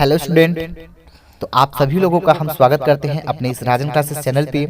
Hello student. तो आप सभी लोगों का हम स्वागत करते हैं अपने इस राजन क्लासेस चैनल पे।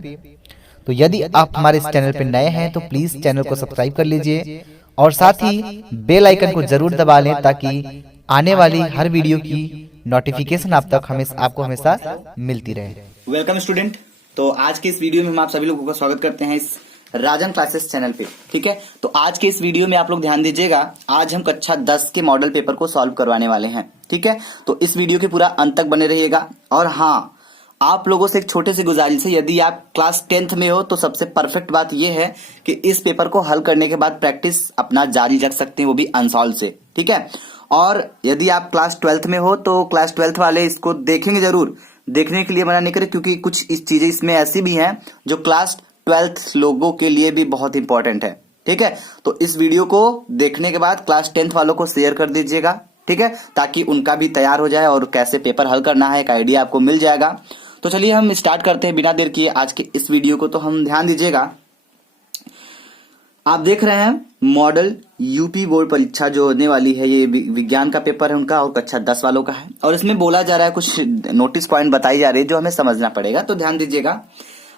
तो यदि आप हमारे इस चैनल पे नए हैं तो प्लीज़ चैनल को सब्सक्राइब कर लीजिए और साथ ही बेल आइकन को ज़रूर दबा लें ताकि आने वाली हर वीडियो की नोटिफिकेशन आपको हमेशा मिलती रहे। Welcome student. तो आज के इस वीडियो में हम आप सभी लोगों का स्वागत करते हैं इस राजन क्लासेस चैनल पे। ठीक है, तो आज के इस वीडियो में आप लोग ध्यान दीजिएगा। आज हम कक्षा 10 के मॉडल पेपर को सॉल्व करवाने वाले हैं। ठीक है, तो इस वीडियो के पूरा अंत तक बने रहिएगा। और हाँ, आप लोगों से एक छोटे सी गुजारिश है, यदि आप क्लास 10th में हो तो सबसे परफेक्ट बात यह है कि इस पेपर को हल करने के बाद प्रैक्टिस अपना जारी रख सकते हैं, वो भी अनसॉल्व से। ठीक है, और यदि आप क्लास 12th में हो तो क्लास 12th वाले इसको देखेंगे जरूर। देखने के लिए मना नहीं करें, क्योंकि कुछ इस चीजें इसमें ऐसी भी हैं जो क्लास 12th लोगों के लिए भी बहुत इंपॉर्टेंट है। ठीक है, तो इस वीडियो को देखने के बाद क्लास 10th वालों को शेयर कर दीजिएगा। ठीक है, ताकि उनका भी तैयार हो जाए और कैसे पेपर हल करना है एक आइडिया आपको मिल जाएगा। तो चलिए हम स्टार्ट करते हैं बिना देर किए आज के इस वीडियो को। तो हम ध्यान दीजिएगा, आप देख रहे हैं मॉडल यूपी बोर्ड परीक्षा जो होने वाली है, ये विज्ञान का पेपर है उनका और कक्षा 10 वालों का है। और इसमें बोला जा रहा है, कुछ नोटिस पॉइंट बताई जा रही है जो हमें समझना पड़ेगा। तो ध्यान दीजिएगा,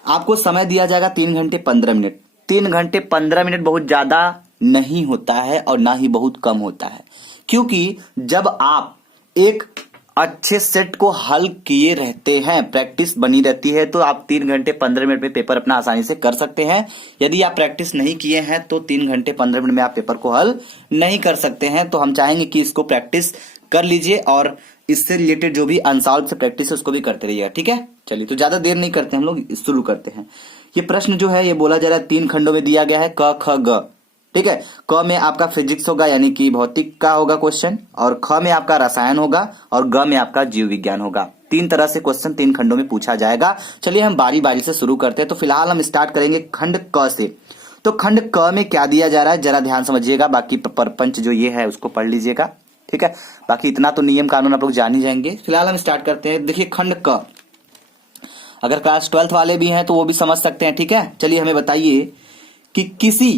आपको समय दिया जाएगा 3 घंटे 15 मिनट। 3 घंटे 15 मिनट बहुत ज्यादा नहीं होता है और ना ही बहुत कम होता है, क्योंकि जब आप एक अच्छे सेट को हल किए रहते हैं, प्रैक्टिस बनी रहती है, तो आप 3 घंटे 15 मिनट में पेपर अपना आसानी से कर सकते हैं। यदि आप प्रैक्टिस नहीं किए हैं तो 3 घंटे 15 मिनट में आप पेपर को हल नहीं कर सकते हैं। तो हम चाहेंगे कि इसको प्रैक्टिस कर लीजिए और इससे रिलेटेड जो भी अनसॉल्व से प्रैक्टिस है उसको भी करते रहिएगा। ठीक है, चलिए तो ज्यादा देर नहीं करते, हम लोग शुरू करते हैं। ये प्रश्न जो है ये बोला जा रहा है 3 खंडों में दिया गया है, क ख ग। ठीक है, क में आपका फिजिक्स होगा यानी कि भौतिक का होगा क्वेश्चन, और ख में आपका रसायन होगा, और ग में आपका जीव विज्ञान होगा। 3 तरह से क्वेश्चन 3 खंडों में पूछा जाएगा। चलिए हम बारी बारी से शुरू करते हैं। तो फिलहाल हम स्टार्ट करेंगे खंड क से। तो खंड क में क्या दिया जा रहा है जरा ध्यान समझिएगा, बाकी प्रपंच जो ये है उसको पढ़ लीजिएगा। ठीक है, बाकी इतना तो नियम कानून आप लोग जान ही जाएंगे। फिलहाल हम स्टार्ट करते हैं। देखिए खंड क, अगर क्लास 12th वाले भी हैं तो वो भी समझ सकते हैं। ठीक है, चलिए हमें बताइए कि किसी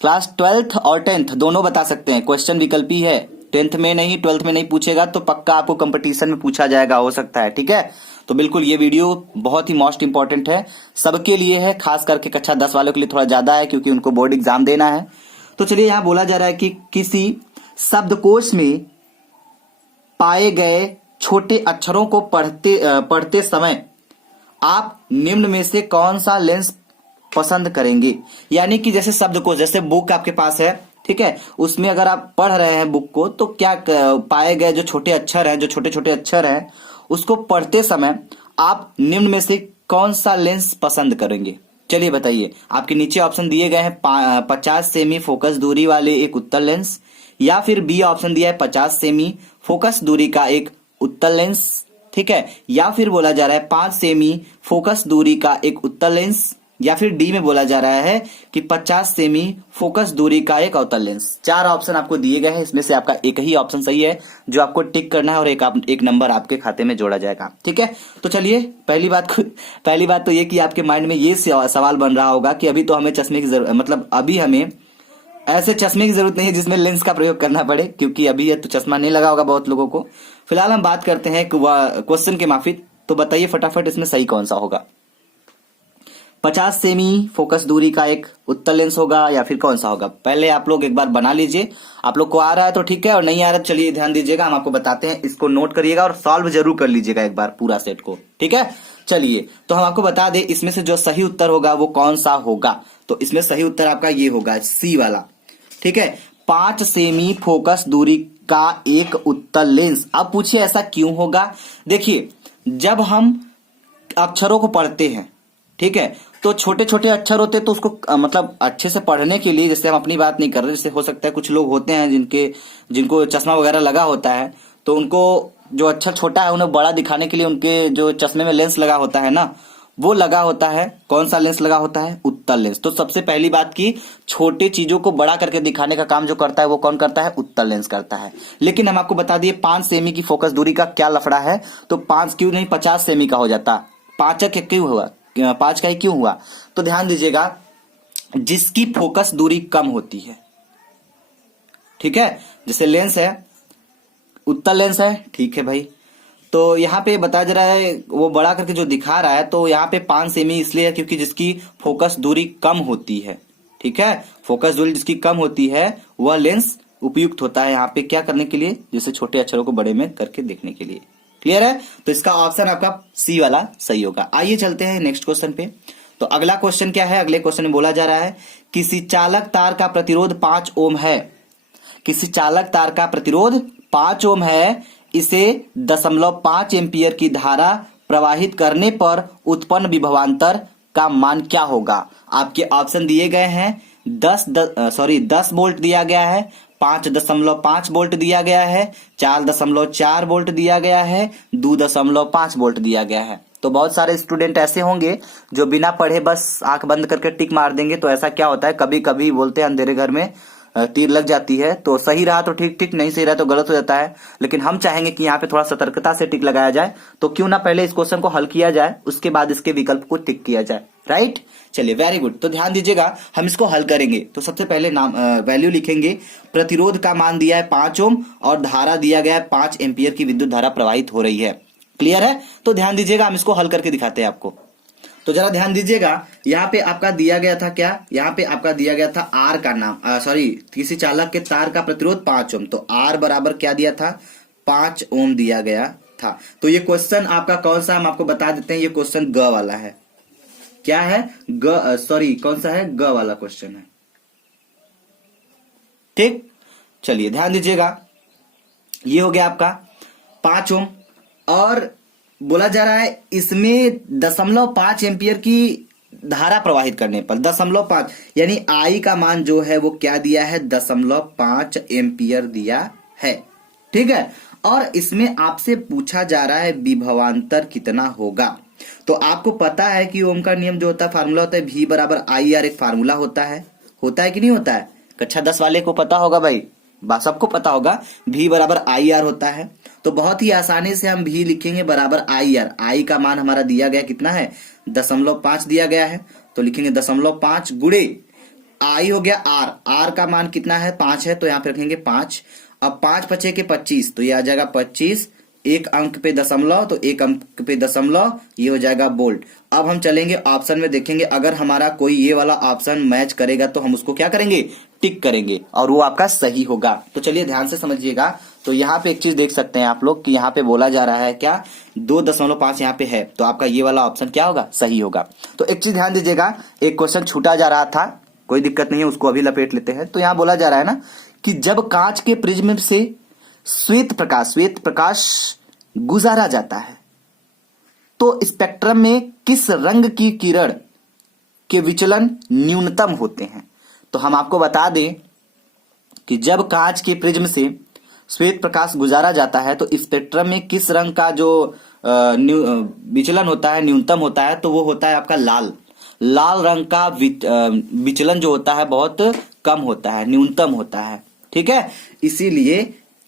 क्लास 12th और 10th दोनों बता सकते हैं, क्वेश्चन विकल्पी है। 10th में नहीं 12th में नहीं पूछेगा तो पक्का आपको कंपटीशन में पूछा जाएगा, हो सकता है। ठीक है, तो बिल्कुल ये वीडियो बहुत ही मोस्ट इंपॉर्टेंट है, सबके लिए है, खास करके कक्षा 10 वालों के लिए थोड़ा ज्यादा है क्योंकि उनको बोर्ड एग्जाम देना है। तो चलिए यहां बोला जा रहा है कि किसी शब्दकोश में पाए गए छोटे अक्षरों को पढ़ते समय आप निम्न में से कौन सा लेंस पसंद करेंगे। यानी कि जैसे शब्दकोश, जैसे बुक आपके पास है, ठीक है, उसमें अगर आप पढ़ रहे हैं बुक को तो क्या पाए गए जो छोटे अक्षर हैं, जो छोटे छोटे अक्षर हैं, उसको पढ़ते समय आप निम्न में से कौन सा लेंस पसंद करेंगे। चलिए बताइए, आपके नीचे ऑप्शन दिए गए हैं 50 सेमी फोकस दूरी वाले एक उत्तल लेंस, या फिर बी ऑप्शन दिया है 50 सेमी फोकस दूरी का एक उत्तल लेंस। ठीक है, या फिर बोला जा रहा है 5 सेमी फोकस दूरी का एक उत्तल लेंस, या फिर डी में बोला जा रहा है कि 50 सेमी फोकस दूरी का एक अवतल लेंस। 4 ऑप्शन आपको दिए गए हैं, इसमें से आपका एक ही ऑप्शन सही है जो आपको टिक करना है और एक नंबर आपके खाते में जोड़ा जाएगा। ठीक है, तो चलिए पहली बात तो ये कि आपके माइंड में ये सवाल बन रहा होगा कि अभी तो हमें चश्मे की जरूरत, मतलब अभी हमें ऐसे चश्मे की जरूरत नहीं है जिसमें लेंस का प्रयोग करना पड़े, क्योंकि अभी तो चश्मा नहीं लगा होगा बहुत लोगों को। फिलहाल हम बात करते हैं क्वेश्चन के माफिक। तो बताइए फटाफट इसमें सही कौन सा होगा, 50 सेमी फोकस दूरी का एक उत्तल लेंस होगा या फिर कौन सा होगा। पहले आप लोग एक बार बना लीजिए, आप लोग को आ रहा है तो ठीक है, और नहीं आ रहा है तो चलिए ध्यान दीजिएगा, हम आपको बताते हैं, इसको नोट करिएगा और सॉल्व जरूर कर लीजिएगा एक बार पूरा सेट को। ठीक है, चलिए तो हम आपको बता दें इसमें से जो सही उत्तर होगा वो कौन सा होगा। तो इसमें सही उत्तर आपका ये होगा, सी वाला। ठीक है, 5 सेमी फोकस दूरी का एक उत्तल लेंस। अब पूछिए ऐसा क्यों होगा। देखिए जब हम अक्षरों को पढ़ते हैं, ठीक है, तो छोटे छोटे अक्षर होते हैं, तो उसको मतलब अच्छे से पढ़ने के लिए, जैसे हम अपनी बात नहीं कर रहे, जैसे हो सकता है कुछ लोग होते हैं जिनको चश्मा वगैरह लगा होता है, तो उनको जो अक्षर छोटा है उन्हें बड़ा दिखाने के लिए उनके जो चश्मे में लेंस लगा होता है ना, वो लगा होता है। कौन सा लेंस लगा होता है, उत्तल लेंस। तो सबसे पहली बात की छोटे चीजों को बड़ा करके दिखाने का काम जो करता है वो कौन करता है, उत्तल लेंस करता है। लेकिन हम आपको बता दिए 5 सेमी की फोकस दूरी का क्या लफड़ा है, तो 5 क्यों नहीं 50 सेमी का हो जाता, 5 क्यों हुआ, 5 का ही क्यों हुआ। तो ध्यान दीजिएगा, जिसकी फोकस दूरी कम होती है, ठीक है, जैसे लेंस है, उत्तल लेंस है, ठीक है भाई, तो यहाँ पे बताया जा रहा है, वो बड़ा करके जो दिखा रहा है, तो यहाँ पे 5 सेमी इसलिए है क्योंकि जिसकी फोकस दूरी कम होती है, ठीक है, फोकस दूरी जिसकी कम होती है वह लेंस उपयुक्त होता है यहाँ पे क्या करने के लिए, जैसे छोटे अक्षरों को बड़े में करके देखने के लिए। क्लियर है? तो इसका ऑप्शन आपका सी वाला सही होगा। आइए चलते हैं नेक्स्ट क्वेश्चन पे। तो अगला क्वेश्चन क्या है, अगले क्वेश्चन में बोला जा रहा है किसी चालक तार का प्रतिरोध 5 ओम है, किसी चालक तार का प्रतिरोध 5 ओम है, इसे 0.5 एम्पियर की धारा प्रवाहित करने पर उत्पन्न विभवांतर का मान क्या होगा। आपके ऑप्शन दिए गए हैं 10 वोल्ट दिया गया है, 5.5 वोल्ट दिया गया है, 4.4 वोल्ट दिया गया है, 2.5 वोल्ट दिया गया है। तो बहुत सारे स्टूडेंट ऐसे होंगे जो बिना पढ़े बस आंख बंद करके टिक मार देंगे। तो ऐसा क्या होता है, कभी कभी बोलते हैं अंधेरे घर में तीर लग जाती है, तो सही रहा तो ठीक ठीक, नहीं सही रहा तो गलत हो जाता है। लेकिन हम चाहेंगे कि यहाँ पे थोड़ा सतर्कता से टिक लगाया जाए, तो क्यों ना पहले इस क्वेश्चन को हल किया जाए, उसके बाद इसके विकल्प को टिक किया जाए। राइट, चलिए वेरी गुड। तो ध्यान दीजिएगा, हम इसको हल करेंगे। तो सबसे पहले नाम वैल्यू लिखेंगे। प्रतिरोध का मान दिया है 5 ओम और धारा दिया गया है 5 एम्पियर की विद्युत धारा प्रवाहित हो रही है। क्लियर है? तो ध्यान दीजिएगा, हम इसको हल करके दिखाते हैं आपको। तो जरा ध्यान दीजिएगा, यहाँ पे आपका दिया गया था क्या, यहाँ पे आपका दिया गया था आर का नाम, किसी चालक के तार का प्रतिरोध 5 ओम, तो आर बराबर क्या दिया था, 5 ओम दिया गया था। तो ये क्वेश्चन आपका कौन सा, हम आपको बता देते हैं, ये क्वेश्चन ग वाला है। क्या है? कौन सा है? ग वाला क्वेश्चन है। ठीक, चलिए ध्यान दीजिएगा, ये हो गया आपका 5 ओम और बोला जा रहा है इसमें 0.5 एम्पियर की धारा प्रवाहित करने पर 0.5 यानी आई का मान जो है वो क्या दिया है, 0.5 एम्पियर दिया है। ठीक है, और इसमें आपसे पूछा जा रहा है विभवांतर कितना होगा। तो आपको पता है कि ओम का नियम जो होता है, फार्मूला होता है V बराबर आई आर, एक फार्मूला होता है कि नहीं होता है? कक्षा 10 वाले को पता होगा भाई, सबको पता होगा, V बराबर आई आर होता है। तो बहुत ही आसानी से हम V लिखेंगे बराबर आई आर। आई का मान हमारा दिया गया कितना है, 0.5 दिया गया है, तो लिखेंगे 0.5 गुणे आई हो गया आर। आर का मान कितना है, 5 है, तो यहाँ पे रखेंगे 5। अब 5 पचे के 25, तो ये आ जाएगा 25, एक अंक पे दशमलव, तो एक अंक पे दशमलव, ये हो जाएगा वोल्ट। अब हम चलेंगे ऑप्शन में, देखेंगे अगर हमारा कोई ये वाला ऑप्शन मैच करेगा तो हम उसको क्या करेंगे, टिक करेंगे, और वो आपका सही होगा। तो चलिए ध्यान से समझिएगा। तो यहाँ पे एक चीज देख सकते हैं आप लोग कि यहाँ पे बोला जा रहा है क्या, 2.5 यहाँ पे है, तो आपका ये वाला ऑप्शन क्या होगा, सही होगा। तो एक चीज ध्यान दीजिएगा, एक क्वेश्चन छूटा जा रहा था, कोई दिक्कत नहीं है, उसको अभी लपेट लेते हैं। तो यहाँ बोला जा रहा है ना कि जब कांच के प्रिज्म से श्वेत प्रकाश गुजारा जाता है तो स्पेक्ट्रम में किस रंग की किरण के विचलन न्यूनतम होते हैं। तो हम आपको बता दें कि जब कांच के प्रिज्म से श्वेत प्रकाश गुजारा जाता है तो स्पेक्ट्रम में किस रंग का जो विचलन होता है, न्यूनतम होता है, तो वो होता है आपका लाल रंग का विचलन जो होता है बहुत कम होता है, न्यूनतम होता है। ठीक है, इसीलिए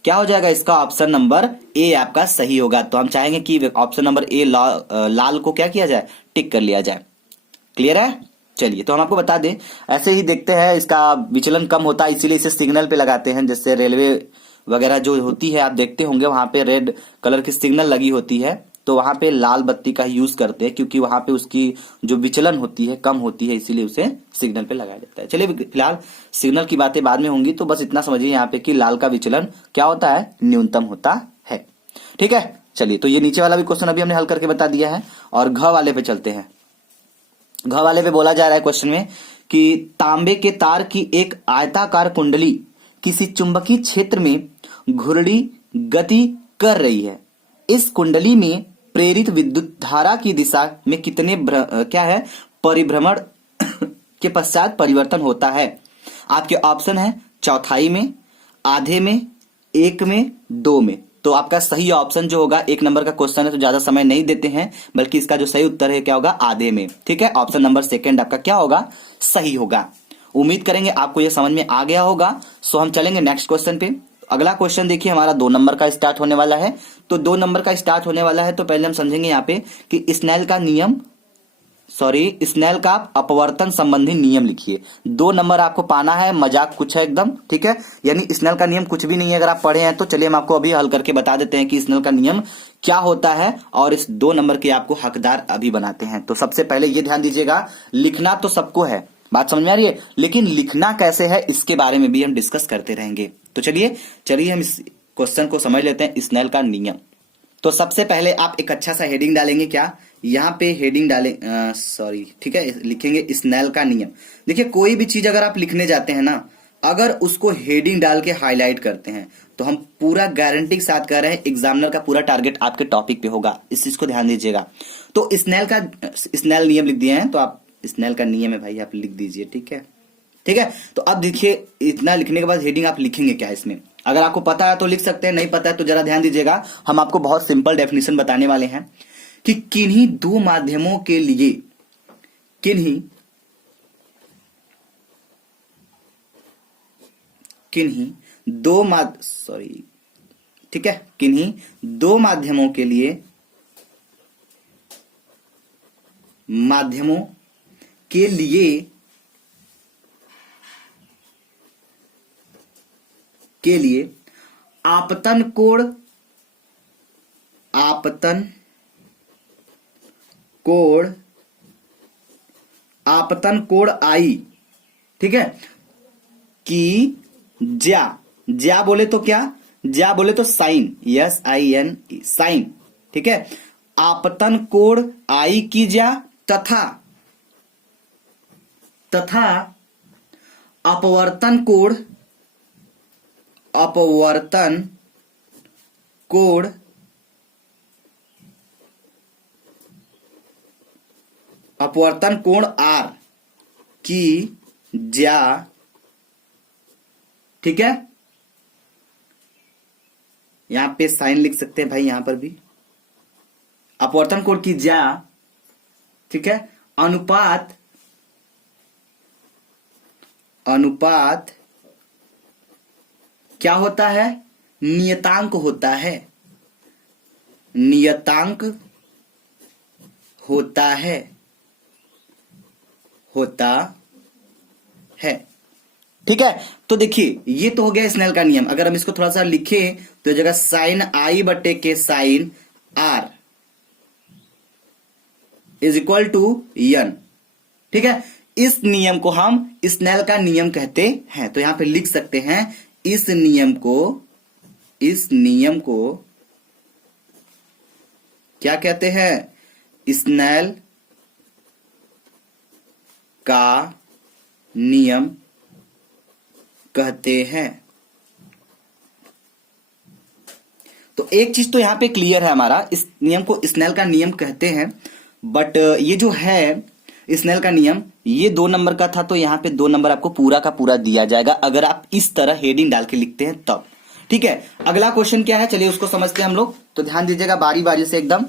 क्या हो जाएगा, इसका ऑप्शन नंबर ए आपका सही होगा। तो हम चाहेंगे कि ऑप्शन नंबर ए लाल को क्या किया जाए, टिक कर लिया जाए। क्लियर है? चलिए, तो हम आपको बता दें, ऐसे ही देखते हैं, इसका विचलन कम होता है, इसीलिए इसे सिग्नल पे लगाते हैं। जैसे रेलवे वगैरह जो होती है, आप देखते होंगे वहां पे रेड कलर की सिग्नल लगी होती है, तो वहां पे लाल बत्ती का यूज करते हैं, क्योंकि वहां पे उसकी जो विचलन होती है कम होती है, इसीलिए उसे सिग्नल पे लगाया जाता है। चलिए, फिलहाल सिग्नल की बातें बाद में होंगी, तो बस इतना समझिए यहाँ पे कि लाल का विचलन क्या होता है, न्यूनतम होता है। ठीक है, चलिए, तो ये नीचे वाला भी क्वेश्चन अभी हमने हल करके बता दिया है, और घ वाले पे चलते हैं। घ वाले पे बोला जा रहा है क्वेश्चन में कि तांबे के तार की एक आयताकार कुंडली किसी चुंबकीय क्षेत्र में घुर्डी गति कर रही है। इस कुंडली में प्रेरित विद्युत धारा की दिशा में कितने परिभ्रमण के पश्चात परिवर्तन होता है। आपके ऑप्शन है चौथाई में, आधे में, 1 में, 2 में। तो आपका सही ऑप्शन जो होगा, 1 नंबर का क्वेश्चन है तो ज्यादा समय नहीं देते हैं, बल्कि इसका जो सही उत्तर है क्या होगा, आधे में। ठीक है, ऑप्शन नंबर सेकंड आपका क्या होगा, सही होगा। उम्मीद करेंगे आपको ये समझ में आ गया होगा। सो हम चलेंगे नेक्स्ट क्वेश्चन पे। अगला क्वेश्चन देखिए, हमारा 2 नंबर का स्टार्ट होने वाला है। तो 2 नंबर का स्टार्ट होने वाला है, तो पहले हम समझेंगे यहाँ पे कि स्नेल का नियम स्नेल का अपवर्तन संबंधी नियम लिखिए। 2 नंबर आपको पाना है, मजाक कुछ है एकदम, ठीक है। यानी स्नेल का नियम कुछ भी नहीं है, अगर आप पढ़े हैं तो। चलिए हम आपको अभी हल करके बता देते हैं कि स्नेल का नियम क्या होता है, और इस 2 नंबर के आपको हकदार अभी बनाते हैं। तो सबसे पहले ये ध्यान दीजिएगा, लिखना तो सबको है, बात समझ में आ रही है, लेकिन लिखना कैसे है इसके बारे में भी हम डिस्कस करते रहेंगे। तो चलिए हम इस क्वेश्चन को समझ लेते हैं, स्नेल का नियम। तो सबसे पहले आप एक अच्छा सा हेडिंग डालेंगे, क्या यहाँ पे हेडिंग डालें, ठीक है, लिखेंगे स्नेल का नियम। देखिए कोई भी चीज अगर आप लिखने जाते हैं ना, अगर उसको हेडिंग डाल के हाईलाइट करते हैं तो हम पूरा गारंटी के साथ कह रहे हैं एग्जामिनर का पूरा टारगेट आपके टॉपिक पे होगा। इस चीज को ध्यान दीजिएगा। तो स्नेल नियम लिख दिए हैं, तो आप स्नेल का नियम है भाई, आप लिख दीजिए, ठीक है, ठीक है। तो अब देखिए इतना लिखने के बाद हेडिंग आप लिखेंगे क्या इसमें, अगर आपको पता है तो लिख सकते हैं, नहीं पता है तो जरा ध्यान दीजिएगा। हम आपको बहुत सिंपल डेफिनेशन बताने वाले हैं कि किन्हीं 2 माध्यमों के लिए, किन्हीं दो ठीक है, किन्हीं 2 माध्यमों के लिए, आपतन कोण आई, ठीक है, कि ज्या बोले तो क्या, ज्या बोले तो साइन, SIN साइन, ठीक है। आपतन कोण आई की ज्या तथा अपवर्तन कोण R की ज्या, ठीक है। यहां पे साइन लिख सकते हैं भाई, यहां पर भी अपवर्तन कोण की ज्या, ठीक है, अनुपात क्या होता है, नियतांक होता है, ठीक है। तो देखिए ये तो हो गया स्नेल का नियम। अगर हम इसको थोड़ा सा लिखें तो जगह साइन आई बटे के sine R is equal to n, ठीक है। इस नियम को हम स्नेल का नियम कहते हैं। तो यहां पे लिख सकते हैं इस नियम को क्या कहते हैं, स्नेल का नियम कहते हैं। तो एक चीज तो यहां पे क्लियर है हमारा, इस नियम को स्नेल का नियम कहते हैं। बट ये जो है स्नेल का नियम, ये 2 नंबर का था, तो यहां पे 2 नंबर आपको पूरा का पूरा दिया जाएगा अगर आप इस तरह हेडिंग डाल के लिखते हैं तब, ठीक है। अगला क्वेश्चन क्या है, चलिए उसको समझते हैं हम लोग। तो ध्यान दीजिएगा बारी बारी से, एकदम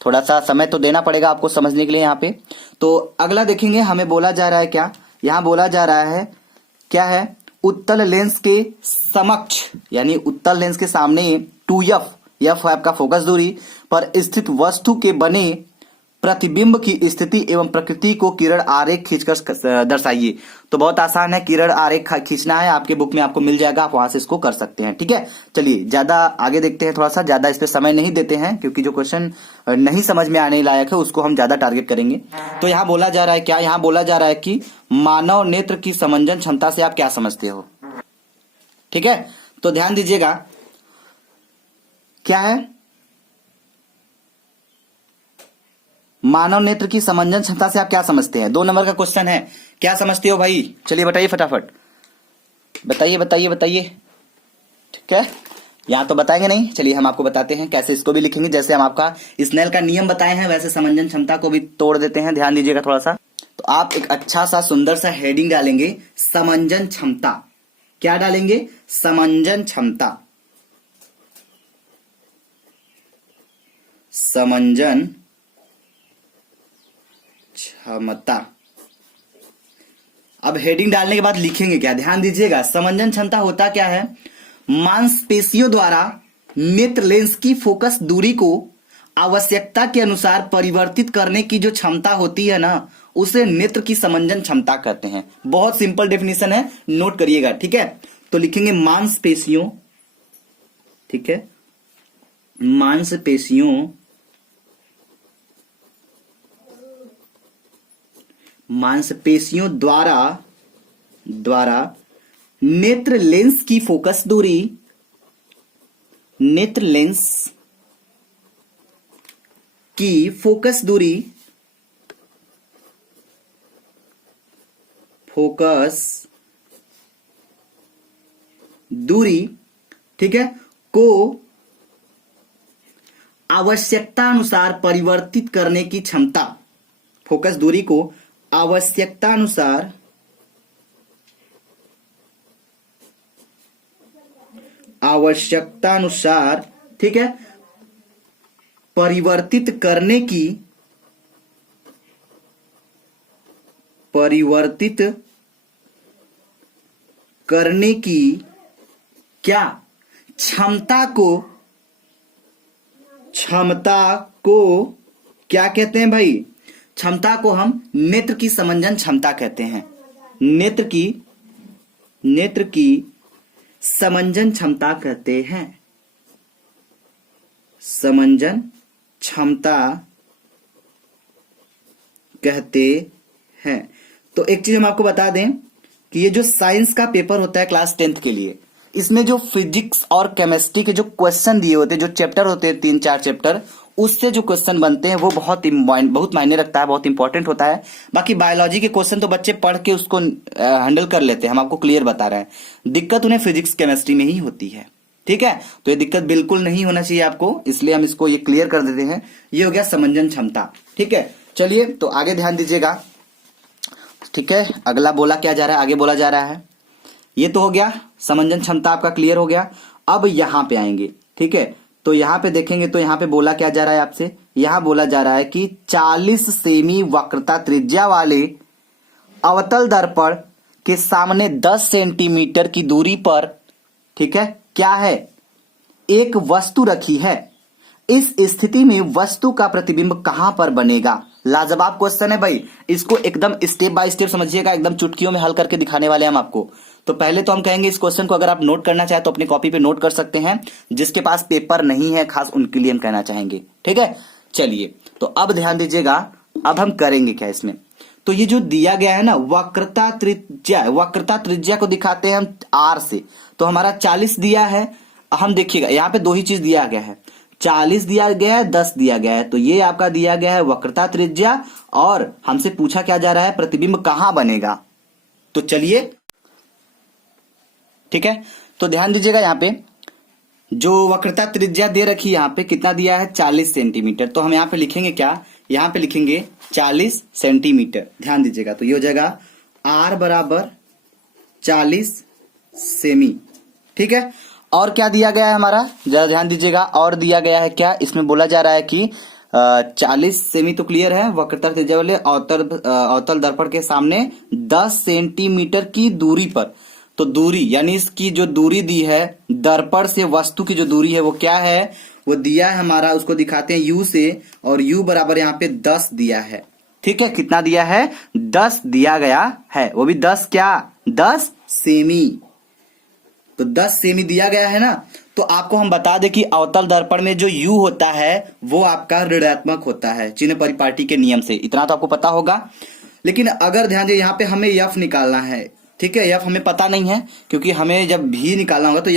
थोड़ा सा समय तो देना पड़ेगा आपको समझने के लिए यहाँ पे। तो अगला देखेंगे, हमें बोला जा रहा है क्या, यहां बोला जा रहा है क्या है, उत्तल लेंस के समक्ष, यानी उत्तल लेंस के सामने 2f है आपका फोकस दूरी पर स्थित वस्तु के बने प्रतिबिंब की स्थिति एवं प्रकृति को किरण आरेख खींचकर दर्शाइए। तो बहुत आसान है, किरण आरेख खींचना है, आपके बुक में आपको मिल जाएगा, आप वहां से इसको कर सकते हैं, ठीक है। चलिए ज्यादा आगे देखते हैं, थोड़ा सा ज्यादा इस पे समय नहीं देते हैं, क्योंकि जो क्वेश्चन नहीं समझ में आने लायक है उसको हम ज्यादा टारगेट करेंगे। तो यहाँ बोला जा रहा है क्या, यहाँ बोला जा रहा है कि मानव नेत्र की समंजन क्षमता से आप क्या समझते हो, ठीक है। तो ध्यान दीजिएगा क्या है, मानव नेत्र की समंजन क्षमता से आप क्या समझते हैं। 2 नंबर का क्वेश्चन है, क्या समझते हो भाई, चलिए बताइए फटाफट, बताइए, ठीक है। यहां तो बताएंगे नहीं, चलिए हम आपको बताते हैं कैसे इसको भी लिखेंगे। जैसे हम आपका स्नेल का नियम बताए हैं वैसे समंजन क्षमता को भी तोड़ देते हैं, ध्यान दीजिएगा थोड़ा सा। तो आप एक अच्छा सा सुंदर सा हेडिंग डालेंगे, समंजन क्षमता। क्या डालेंगे, समंजन क्षमता, समंजन क्षमता। अब हेडिंग डालने के बाद लिखेंगे क्या, ध्यान दीजिएगा। समंजन क्षमता होता क्या है, मांसपेशियों द्वारा नेत्र लेंस की फोकस दूरी को आवश्यकता के अनुसार परिवर्तित करने की जो क्षमता होती है ना, उसे नेत्र की समंजन क्षमता कहते हैं। बहुत सिंपल डेफिनेशन है, नोट करिएगा, ठीक है। तो लिखेंगे मांसपेशियों, ठीक है, मांसपेशियों द्वारा नेत्र लेंस की फोकस दूरी, नेत्र लेंस की फोकस दूरी, ठीक है, को आवश्यकता अनुसार परिवर्तित करने की क्षमता, फोकस दूरी को आवश्यकता अनुसार, ठीक है, परिवर्तित करने की क्या क्षमता को क्या कहते हैं भाई? क्षमता को हम नेत्र की समंजन क्षमता कहते हैं। नेत्र की समंजन क्षमता कहते हैं। समंजन क्षमता कहते हैं। तो एक चीज हम आपको बता दें कि ये जो साइंस का पेपर होता है क्लास 10th के लिए, इसमें जो फिजिक्स और केमिस्ट्री के जो क्वेश्चन दिए होते हैं, जो चैप्टर होते हैं 3-4 चैप्टर, उससे जो क्वेश्चन बनते हैं वो बहुत मायने रखता है, बहुत इंपॉर्टेंट होता है। बाकी बायोलॉजी के क्वेश्चन तो बच्चे पढ़ के उसको हैंडल कर लेते हैं, हम आपको क्लियर बता रहे हैं। दिक्कत उन्हें फिजिक्स केमिस्ट्री में ही होती है, ठीक है। तो ये दिक्कत बिल्कुल नहीं होना चाहिए आपको, इसलिए हम इसको ये क्लियर कर देते हैं। ये हो गया समंजन क्षमता, ठीक है। चलिए तो आगे ध्यान दीजिएगा, ठीक है। अगला बोला क्या जा रहा है, आगे बोला जा रहा है, ये तो हो गया समंजन क्षमता आपका क्लियर हो गया। अब यहां पे आएंगे, ठीक है। तो यहां पे देखेंगे तो यहां पे बोला क्या जा रहा है आपसे, यहां बोला जा रहा है कि 40 सेमी वक्रता त्रिज्या वाले अवतल दर्पण के सामने 10 सेंटीमीटर की दूरी पर, ठीक है, क्या है, एक वस्तु रखी है। इस स्थिति में वस्तु का प्रतिबिंब कहां पर बनेगा? लाजवाब क्वेश्चन है भाई, इसको एकदम स्टेप बाय स्टेप समझिएगा, एकदम चुटकियों में हल करके दिखाने वाले हम आपको। तो पहले तो हम कहेंगे इस क्वेश्चन को अगर आप नोट करना चाहे तो अपनी कॉपी पे नोट कर सकते हैं, जिसके पास पेपर नहीं है खास उनके लिए हम कहना चाहेंगे, ठीक है। चलिए तो अब ध्यान दीजिएगा, अब हम करेंगे क्या इसमें। तो ये जो दिया गया है ना वक्रता त्रिज्या को दिखाते हैं हम R से। तो हमारा 40 दिया है, हम देखिएगा यहाँ पे दो ही चीज दिया गया है, 40 दिया गया है, 10 दिया गया है। तो ये आपका दिया गया है वक्रता त्रिज्या, और हमसे पूछा क्या जा रहा है, प्रतिबिंब कहां बनेगा। तो चलिए, ठीक है। तो ध्यान दीजिएगा यहाँ पे जो वक्रता त्रिज्या दे रखी है, यहाँ पे कितना दिया है, 40 सेंटीमीटर। तो हम यहाँ पे लिखेंगे क्या, यहाँ पे लिखेंगे 40 सेंटीमीटर। ध्यान दीजिएगा, तो ये हो जाएगा R बराबर 40 सेमी, ठीक है। और क्या दिया गया है हमारा, जरा ध्यान दीजिएगा, और दिया गया है क्या, इसमें बोला जा रहा है कि 40 सेमी तो क्लियर है, वक्रता त्रिज्या वाले अवतल दर्पण के सामने 10 सेंटीमीटर की दूरी पर। तो दूरी यानी इसकी जो दूरी दी है दर्पण से वस्तु की जो दूरी है वो क्या है, वो दिया है हमारा, उसको दिखाते हैं U से, और U बराबर यहाँ पे 10 दिया है, ठीक है। कितना दिया है, 10 दिया गया है, वो भी 10 क्या, 10 सेमी। तो 10 सेमी दिया गया है ना। तो आपको हम बता दें कि अवतल दर्पण में जो U होता है वो आपका ऋणात्मक होता है चिन्ह परिपाटी के नियम से, इतना तो आपको पता होगा। लेकिन अगर ध्यान दें यहाँ पे हमें F निकालना है, ठीक है। F हमें पता नहीं है, क्योंकि हमें जब भी निकालना होगा तो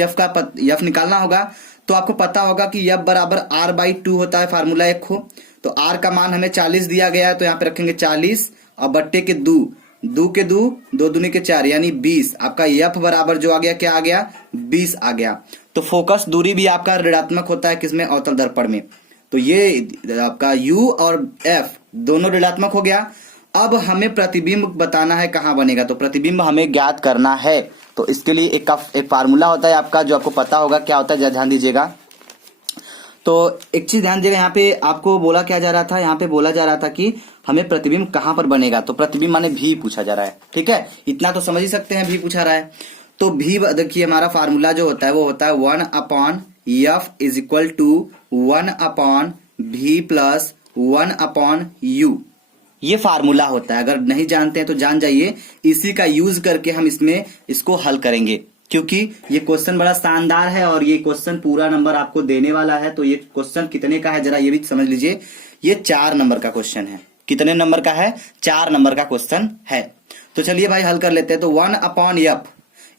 F निकालना होगा। तो आपको पता होगा कि F बराबर R/2 होता है, फार्मूला एक हो। तो R का मान हमें 40 दिया गया है, तो यहाँ पे रखेंगे 40 और बट्टे के 2 के 2 दूनी के 4 यानी 20। आपका F बराबर जो आ गया, क्या आ गया, 20 आ गया। तो फोकस दूरी भी आपका ऋणात्मक होता है किसमें, अवतल दर्पण में। तो ये आपका U और F दोनों ऋणात्मक हो गया। अब हमें प्रतिबिंब बताना है कहां बनेगा, तो प्रतिबिंब हमें ज्ञात करना है। तो इसके लिए एक फार्मूला होता है आपका, जो आपको पता होगा क्या होता है, ध्यान दीजिएगा। तो एक चीज ध्यान दीजिएगा, यहाँ पे आपको बोला क्या जा रहा था, यहाँ पे बोला जा रहा था कि हमें प्रतिबिंब कहां पर बनेगा। तो प्रतिबिंब माने भी पूछा जा रहा है, ठीक है। इतना तो समझ ही सकते हैं, भी पूछा रहा है। तो भी देखिए हमारा फार्मूला जो होता है वो होता है 1/F = 1/, v प्लस 1/u, ये फार्मूला होता है। अगर नहीं जानते हैं तो जान जाइए, इसी का यूज करके हम इसमें इसको हल करेंगे, क्योंकि ये क्वेश्चन बड़ा शानदार है और ये क्वेश्चन पूरा नंबर आपको देने वाला है। तो ये क्वेश्चन कितने का है जरा ये भी समझ लीजिए। ये 4 नंबर का क्वेश्चन है। कितने नंबर का है? 4 नंबर का क्वेश्चन है। तो चलिए भाई हल कर लेते हैं। तो 1/f,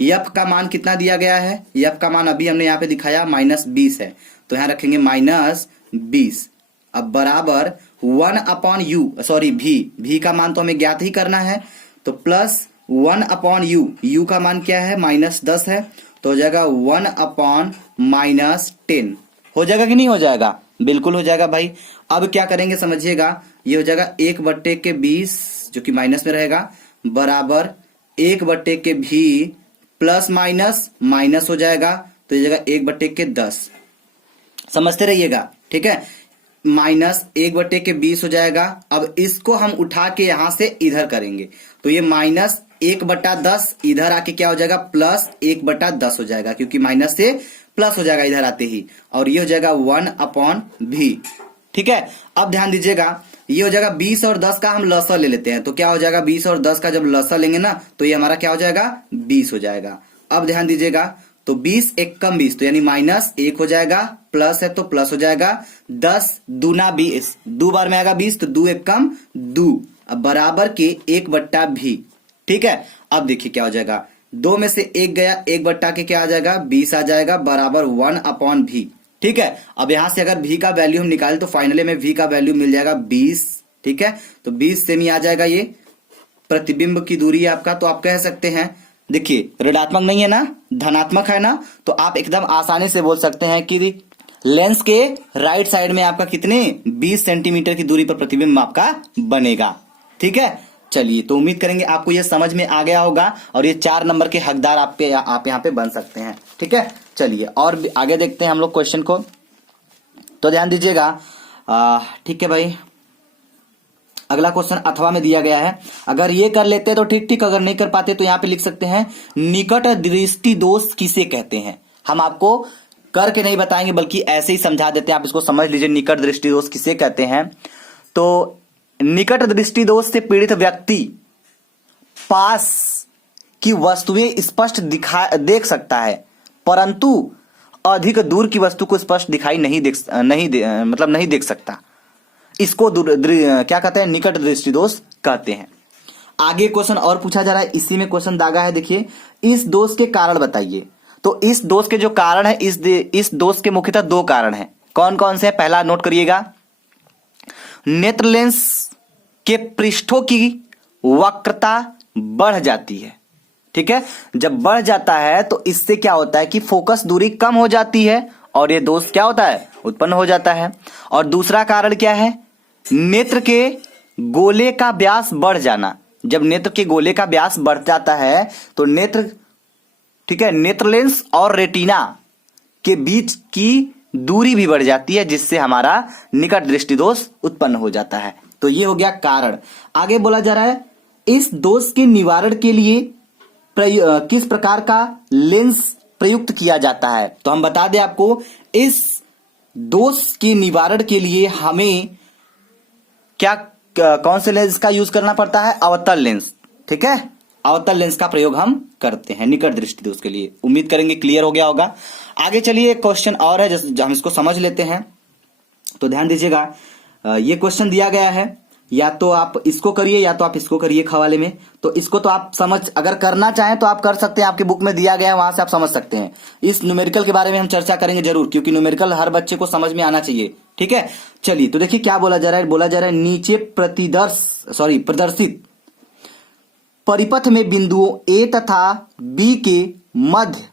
एफ का मान कितना दिया गया है? एफ का मान अभी हमने यहाँ पे दिखाया -20 है, तो यहाँ रखेंगे -20। अब बराबर 1/u, सॉरी v का मान तो हमें ज्ञात ही करना है, तो प्लस 1/u, u का मान क्या है? -10 है, तो हो जाएगा 1/-10। हो जाएगा कि नहीं हो जाएगा? बिल्कुल हो जाएगा भाई। अब क्या करेंगे समझिएगा, ये हो जाएगा 1/20 जो कि माइनस में रहेगा, बराबर 1/v प्लस माइनस हो जाएगा, तो ये जाएगा 1/10। समझते रहिएगा, ठीक है। -1/20 हो जाएगा। अब इसको हम उठा के यहां से इधर करेंगे, तो ये -1/10 इधर आके क्या हो जाएगा? +1/10 हो जाएगा, क्योंकि माइनस से प्लस हो जाएगा इधर आते ही, और ये हो जाएगा 1/v। ठीक है। अब ध्यान दीजिएगा, ये हो जाएगा 20 और 10 का हम लसा ले लेते हैं, तो क्या हो जाएगा? 20 और 10 का जब लसा लेंगे ना, तो ये हमारा क्या हो जाएगा? 20 हो जाएगा। अब ध्यान दीजिएगा, तो 20 एक कम 20, तो यानी -1 हो जाएगा, प्लस है तो प्लस हो जाएगा, 10 दूना 20, 2 बार में आएगा 20, तो 2 एक कम 2, अब बराबर के 1/v। ठीक है। अब देखिए क्या हो जाएगा, 2 में से 1 गया, 1 के क्या आ जाएगा? 20 आ जाएगा, बराबर 1/v। ठीक है। अब यहां से अगर v का वैल्यू हम निकालें तो फाइनली में v का वैल्यू मिल जाएगा 20। ठीक है। तो 20 सेमी आ जाएगा, ये प्रतिबिंब की दूरी है आपका। तो आप कह सकते हैं, देखिए ऋणात्मक नहीं है ना, धनात्मक है ना, तो आप एकदम आसानी से बोल सकते हैं कि लेंस के राइट साइड में आपका कितने 20 सेंटीमीटर की दूरी पर प्रतिबिंब आपका बनेगा। ठीक है। चलिए, तो उम्मीद करेंगे आपको ये समझ में आ गया होगा और ये 4 नंबर के हकदार आप यहाँ पे बन सकते हैं। ठीक है। चलिए और भी आगे देखते हैं हम लोग क्वेश्चन को। तो ध्यान दीजिएगा, ठीक है भाई, अगला क्वेश्चन अथवा में दिया गया है। अगर ये कर लेते हैं तो ठीक ठीक, अगर नहीं कर पाते तो यहाँ पे लिख सकते हैं निकट दृष्टि दोष किसे कहते हैं। हम आपको करके नहीं बताएंगे बल्कि ऐसे ही समझा देते हैं, आप इसको समझ लीजिए निकट दृष्टि दोष किसे कहते हैं। तो निकट दृष्टि दोष से पीड़ित व्यक्ति पास की वस्तुएं स्पष्ट देख सकता है, परंतु अधिक दूर की वस्तु को स्पष्ट दिखाई नहीं देख सकता। इसको क्या कहते हैं? निकट दृष्टि दोष कहते हैं। आगे क्वेश्चन और पूछा जा रहा है, इसी में क्वेश्चन दागा है, देखिए इस दोष के कारण बताइए। तो इस दोष के जो कारण है, इस दोष के मुख्यतः 2 कारण हैं। कौन कौन से हैं? पहला नोट करिएगा, नेत्र लेंस के पृष्ठों की वक्रता बढ़ जाती है। ठीक है। जब बढ़ जाता है तो इससे क्या होता है कि फोकस दूरी कम हो जाती है और ये दोष क्या होता है? उत्पन्न हो जाता है। और दूसरा कारण क्या है? नेत्र के गोले का व्यास बढ़ जाना। जब नेत्र के गोले का व्यास बढ़ जाता है तो नेत्र, ठीक है, नेत्र लेंस और रेटिना के बीच की दूरी भी बढ़ जाती है, जिससे हमारा निकट दृष्टि दोष उत्पन्न हो जाता है। तो ये हो गया कारण। आगे बोला जा रहा है, इस दोष के निवारण के लिए किस प्रकार का लेंस प्रयुक्त किया जाता है। तो हम बता दें आपको, इस दोष के निवारण के लिए हमें कौन से लेंस का यूज करना पड़ता है? अवतल लेंस। ठीक है, अवतल लेंस का प्रयोग हम करते हैं निकट दृष्टि दोष के लिए। उम्मीद करेंगे क्लियर हो गया होगा। आगे चलिए, एक क्वेश्चन और है जैसे हम इसको समझ लेते हैं। तो ध्यान दीजिएगा, ये क्वेश्चन दिया गया है, या तो आप इसको करिए या तो आप इसको करिए हवाले में। तो इसको तो आप अगर करना चाहें तो आप कर सकते हैं, आपकी बुक में दिया गया है, वहां से आप समझ सकते हैं। इस न्यूमेरिकल के बारे में हम चर्चा करेंगे जरूर, क्योंकि न्यूमेरिकल हर बच्चे को समझ में आना चाहिए। ठीक है। चलिए, तो देखिए क्या बोला जा रहा है। बोला जा रहा है, नीचे प्रदर्शित परिपथ में बिंदुओं ए तथा बी के मध्य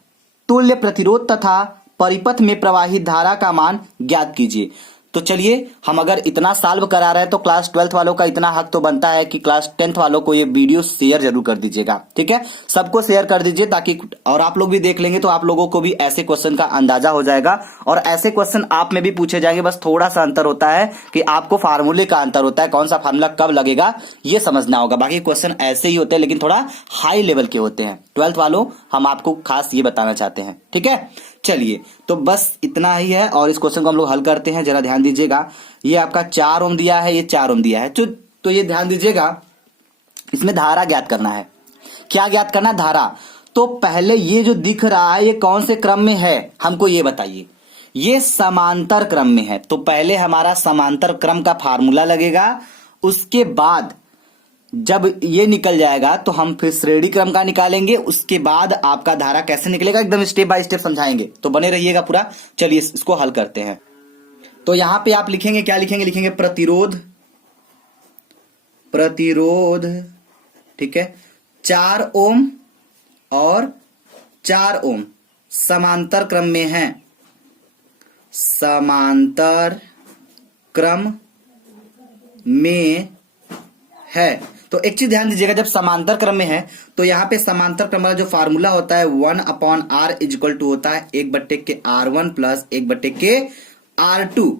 तुल्य प्रतिरोध तथा परिपथ में प्रवाहित धारा का मान ज्ञात कीजिए। तो चलिए, हम अगर इतना सॉल्व करा रहे हैं तो क्लास 12th वालों का इतना हक तो बनता है कि क्लास 10th वालों को ये वीडियो शेयर जरूर कर दीजिएगा। ठीक है, सबको शेयर कर दीजिए, ताकि और आप लोग भी देख लेंगे तो आप लोगों को भी ऐसे क्वेश्चन का अंदाजा हो जाएगा। और ऐसे क्वेश्चन आप में भी पूछे जाएंगे, बस थोड़ा सा अंतर होता है कि आपको फार्मूले का अंतर होता है, कौन सा फार्मूला कब लगेगा ये समझना होगा। बाकी क्वेश्चन ऐसे ही होते हैं, लेकिन थोड़ा हाई लेवल के होते हैं। 12th वालों, हम आपको खास ये बताना चाहते हैं। ठीक है। चलिए, तो बस इतना ही है और इस क्वेश्चन को हम लोग हल करते हैं। जरा ध्यान दीजिएगा, ये आपका 4 ओम दिया है, ये 4 ओम दिया है। तो ये ध्यान दीजिएगा, इसमें धारा ज्ञात करना है। क्या ज्ञात करना है? धारा। तो पहले ये जो दिख रहा है ये कौन से क्रम में है, हमको ये बताइए। ये समांतर क्रम में है, तो पहले हमारा समांतर क्रम का फार्मूला लगेगा। उसके बाद जब ये निकल जाएगा तो हम फिर श्रेणी क्रम का निकालेंगे। उसके बाद आपका धारा कैसे निकलेगा एकदम स्टेप बाय स्टेप समझाएंगे, तो बने रहिएगा पूरा। चलिए इसको हल करते हैं। तो यहां पे आप लिखेंगे, क्या लिखेंगे? लिखेंगे प्रतिरोध, प्रतिरोध, ठीक है, 4 ओम और 4 ओम समांतर क्रम में है, समांतर क्रम में है। तो एक चीज ध्यान दीजिएगा, जब समांतर क्रम में है तो यहां पे समांतर क्रम वाला जो फार्मूला होता है 1/r इक्वल टू होता है 1/r1 प्लस 1/r2।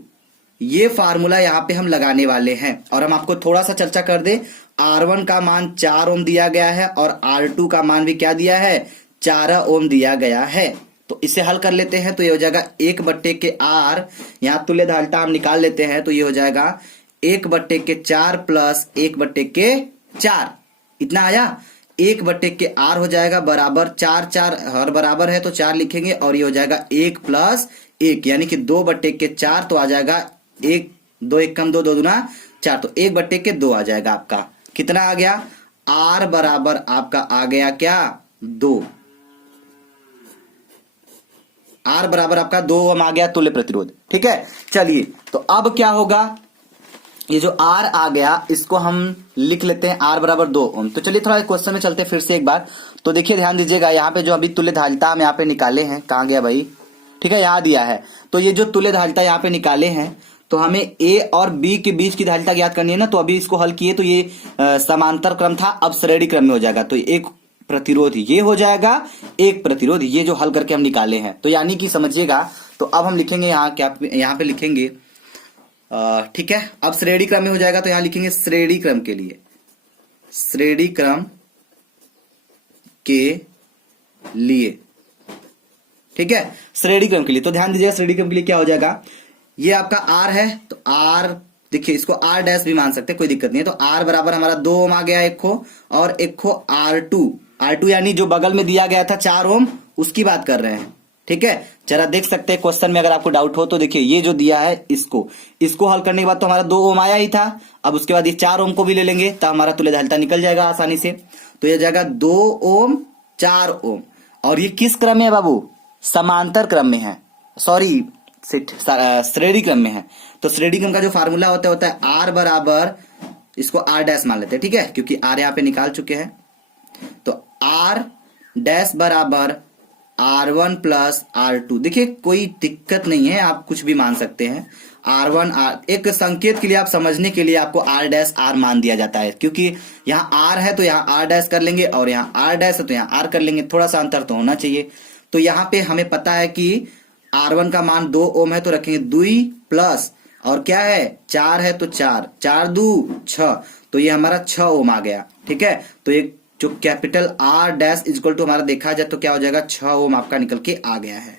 ये फार्मूला यहां पे हम लगाने वाले हैं। और हम आपको थोड़ा सा चर्चा कर दे, R1 का मान 4 ओम दिया गया है और R2 का मान भी क्या दिया है? 4 ओम दिया गया है। तो इसे हल कर लेते हैं, तो ये हो जाएगा 1/r, यहां तुल्य धारिता हम निकाल लेते हैं, तो ये हो जाएगा 1/4 प्लस 1/4, इतना आया। 1/r हो जाएगा बराबर 4 हर बराबर है तो 4 लिखेंगे, और ये हो जाएगा 1 प्लस 1 यानी कि 2/4, तो आ जाएगा 1, 2 1 कम 2, 2 दूना 4, तो 1/2 आ जाएगा आपका। कितना आ गया? R बराबर आपका आ गया क्या? 2। R बराबर आपका 2 ओम आ गया तुल्य प्रतिरोध। ठीक है, चलिए तो अब क्या होगा? ये जो R आ गया इसको हम लिख लेते हैं R बराबर 2 ओम। तो चलिए थोड़ा क्वेश्चन में चलते हैं फिर से एक बार। तो देखिए ध्यान दीजिएगा, यहाँ पे जो अभी तुल्य धारिता हम यहाँ पे निकाले हैं, कहाँ गया भाई? ठीक है, यहाँ दिया है। तो ये जो तुल्य धारिता यहाँ पे निकाले हैं, तो हमें A और B के बीच की धारिता ज्ञात करनी है ना। तो अभी इसको हल किए तो ये समांतर क्रम था, अब श्रेणी क्रम में हो जाएगा। तो एक प्रतिरोध ये हो जाएगा, एक प्रतिरोध ये जो हल करके हम निकाले हैं। तो यानी कि समझिएगा, तो अब हम लिखेंगे यहाँ क्या, यहाँ पे लिखेंगे, ठीक है। अब श्रेणी क्रम में हो जाएगा तो यहां लिखेंगे श्रेणी क्रम के लिए, श्रेणी क्रम के लिए, ठीक है, श्रेणी क्रम के लिए। तो ध्यान दीजिएगा श्रेणी क्रम के लिए क्या हो जाएगा, ये आपका R है तो R, देखिए इसको R डैश भी मान सकते हैं, कोई दिक्कत नहीं है। तो R बराबर हमारा 2 ओम आ गया एक खो, और एक खो R2 यानी जो बगल में दिया गया था 4 ओम, उसकी बात कर रहे हैं। ठीक है, जरा देख सकते हैं क्वेश्चन में, अगर आपको डाउट हो तो देखिए ये जो दिया है इसको हल करने के बाद तो हमारा 2 ओम आया ही था। अब उसके बाद ये 4 ओम को भी ले लेंगे तो हमारा तुल्य धारिता निकल जाएगा आसानी से। तो ये जाएगा 2 ओम 4 ओम, और ये किस क्रम में है बाबू? समांतर क्रम में है, सॉरी श्रेणी क्रम में है। तो श्रेणी क्रम का जो फार्मूला होता है R बराबर, इसको R डैश मान लेते हैं, ठीक है, क्योंकि R यहाँ पे निकाल चुके हैं। तो R डैश बराबर R1 प्लस R2। देखिए कोई दिक्कत नहीं है, आप कुछ भी मान सकते हैं। R1 एक संकेत के लिए, आप समझने के लिए आपको R डैश R मान दिया जाता है, क्योंकि यहाँ R है तो यहाँ R डैश कर लेंगे, और यहाँ R डैश है तो यहाँ R कर लेंगे, थोड़ा सा अंतर तो होना चाहिए। तो यहाँ पे हमें पता है कि R1 का मान 2 ओम है तो रखेंगे 2 प्लस, और क्या है 4 है तो 4 2 6, तो ये हमारा 6 ओम आ गया। ठीक है, तो ये जो capital R dash equal to हमारा देखा जाए तो क्या हो जाएगा, 6 ओम आपका निकल के आ गया है।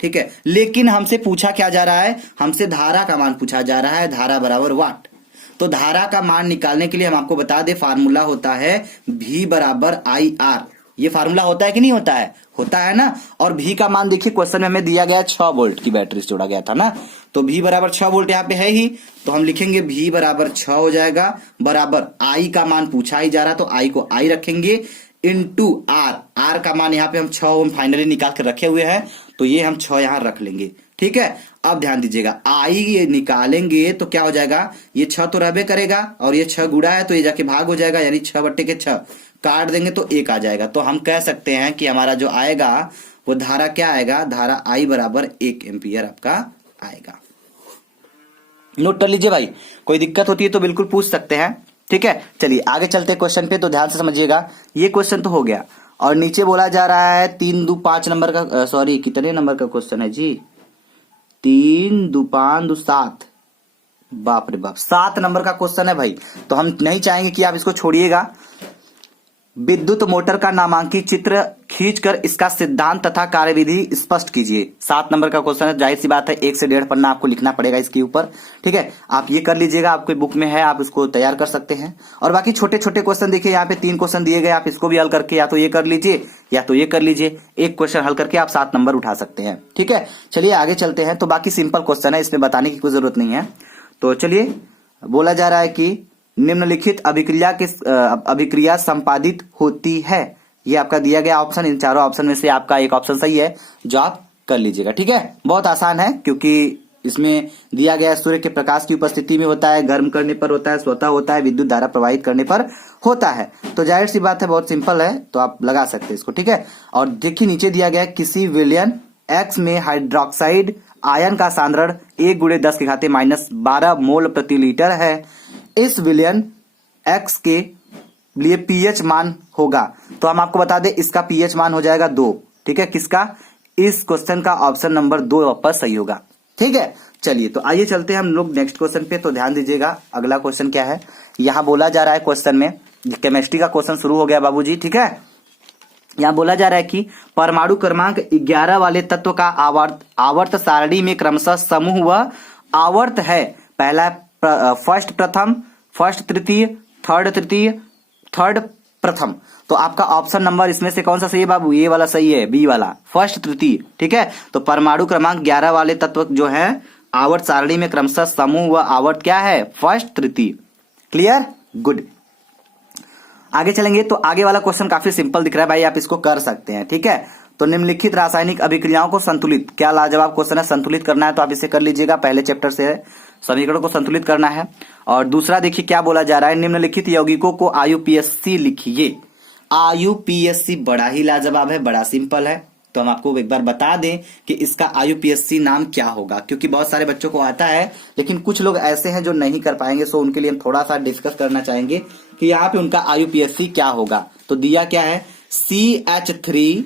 ठीक है, लेकिन हमसे पूछा क्या जा रहा है, हमसे धारा का मान पूछा जा रहा है, धारा बराबर वाट। तो धारा का मान निकालने के लिए हम आपको बता दें, फार्मूला होता है V बराबर IR। ये फार्मूला होता है कि नहीं होता है? होता है ना। और V का मान देखिए क्वेश्चन में हमें दिया गया 6 वोल्ट की बैटरी से जोड़ा गया था ना, तो V बराबर 6 वोल्ट यहाँ पे है ही, तो हम लिखेंगे V बराबर 6 हो जाएगा, बराबर I का मान पूछा ही जा रहा तो I को I रखेंगे, इनटू R का मान यहाँ पे हम 6 ओम फाइनली निकाल कर रखे हुए हैं, तो ये हम 6 यहाँ रख लेंगे। ठीक है, अब ध्यान दीजिएगा, I ये निकालेंगे तो क्या हो जाएगा, ये 6 तो रहबे करेगा, और ये 6 गुड़ा है तो ये जाके भाग हो जाएगा, यानी 6/6 काट देंगे तो 1 आ जाएगा। तो हम कह सकते हैं कि हमारा जो आएगा वो धारा क्या आएगा, धारा I बराबर 1 एम्पियर आपका आएगा। नोट कर लीजिए भाई, कोई दिक्कत होती है तो बिल्कुल पूछ सकते हैं। ठीक है, चलिए आगे चलते हैं क्वेश्चन पे। तो ध्यान से समझिएगा, ये क्वेश्चन तो हो गया, और नीचे बोला जा रहा है 3 2 5 नंबर का, सॉरी कितने नंबर का क्वेश्चन है जी, 3 2 5 2 7, बाप रे बाप 7 नंबर का क्वेश्चन है भाई। तो हम नहीं चाहेंगे कि आप इसको छोड़िएगा। विद्युत मोटर का नामांकित चित्र खींचकर इसका सिद्धांत तथा कार्यविधि स्पष्ट कीजिए। 7 नंबर का क्वेश्चन है, जाहिर सी बात है 1 से 1.5 पन्ना आपको लिखना पड़ेगा इसके ऊपर। ठीक है, आप ये कर लीजिएगा, आपके बुक में है, आप इसको तैयार कर सकते हैं। और बाकी छोटे छोटे क्वेश्चन देखिए, यहाँ पे 3 क्वेश्चन दिए गए, आप इसको भी हल करके या तो ये कर लीजिए या तो ये कर लीजिए। एक क्वेश्चन हल करके आप 7 नंबर उठा सकते हैं। ठीक है, चलिए आगे चलते हैं। तो बाकी सिंपल क्वेश्चन है, इसमें बताने की कोई जरूरत नहीं है। तो चलिए, बोला जा रहा है कि निम्नलिखित अभिक्रिया संपादित होती है। ये आपका दिया गया ऑप्शन, इन चारों ऑप्शन में से आपका एक ऑप्शन सही है, जो आप कर लीजिएगा। ठीक है, बहुत आसान है, क्योंकि इसमें दिया गया सूर्य के प्रकाश की उपस्थिति में होता है, गर्म करने पर होता है, स्वतः होता है, विद्युत धारा प्रवाहित करने पर होता है। तो जाहिर सी बात है, बहुत सिंपल है, तो आप लगा सकते हैं इसको। ठीक है, और देखिए नीचे दिया गया किसी विलयन एक्स में हाइड्रोक्साइड आयन का सांद्रण 1 × 10⁻⁻12 मोल प्रति लीटर है। इस विलयन एक्स के लिए पीएच मान होगा। तो हम आपको बता दें, इसका पीएच मान हो जाएगा 2। ठीक है, किसका? इस क्वेश्चन का ऑप्शन नंबर 2 पर सही होगा। ठीक है, चलिए तो आइए चलते हैं हम लोग नेक्स्ट क्वेश्चन पे। तो ध्यान दीजिएगा, अगला क्वेश्चन क्या है। यहां बोला जा रहा है, क्वेश्चन में केमिस्ट्री का क्वेश्चन शुरू हो गया बाबूजी। ठीक है, यहां बोला जा रहा है कि परमाणु क्रमांक 11 वाले तत्व का आवर्त सारणी में क्रमशः समूह व आवर्त है। पहला फर्स्ट प्रथम, फर्स्ट तृतीय, थर्ड तृतीय, थर्ड प्रथम। तो आपका ऑप्शन नंबर इसमें से कौन सा सही है बाबू? ये वाला सही है, बी वाला, फर्स्ट तृतीय। ठीक है, तो परमाणु क्रमांक 11 वाले तत्व जो है आवर्त सारणी में क्रमशः समूह व आवर्त क्या है? फर्स्ट तृतीय। क्लियर? गुड। आगे चलेंगे तो आगे वाला क्वेश्चन काफी सिंपल दिख रहा है भाई, आप इसको कर सकते हैं। ठीक है, तो निम्नलिखित रासायनिक अभिक्रियाओं को संतुलित, क्या लाजवाब क्वेश्चन है, संतुलित करना है तो आप इसे कर लीजिएगा। पहले चैप्टर से है, समीकरणों को संतुलित करना है। और दूसरा देखिए क्या बोला जा रहा है, निम्नलिखित यौगिकों को आयुपीएससी लिखिए। आयुपीएससी बड़ा ही लाजवाब है, बड़ा सिंपल है। तो हम आपको एक बार बता दें कि इसका आयुपीएससी नाम क्या होगा, क्योंकि बहुत सारे बच्चों को आता है, लेकिन कुछ लोग ऐसे हैं जो नहीं कर पाएंगे। सो उनके लिए हम थोड़ा सा डिस्कस करना चाहेंगे कि यहाँ पे उनका आयुपीएससी क्या होगा। तो दिया क्या है, CH3,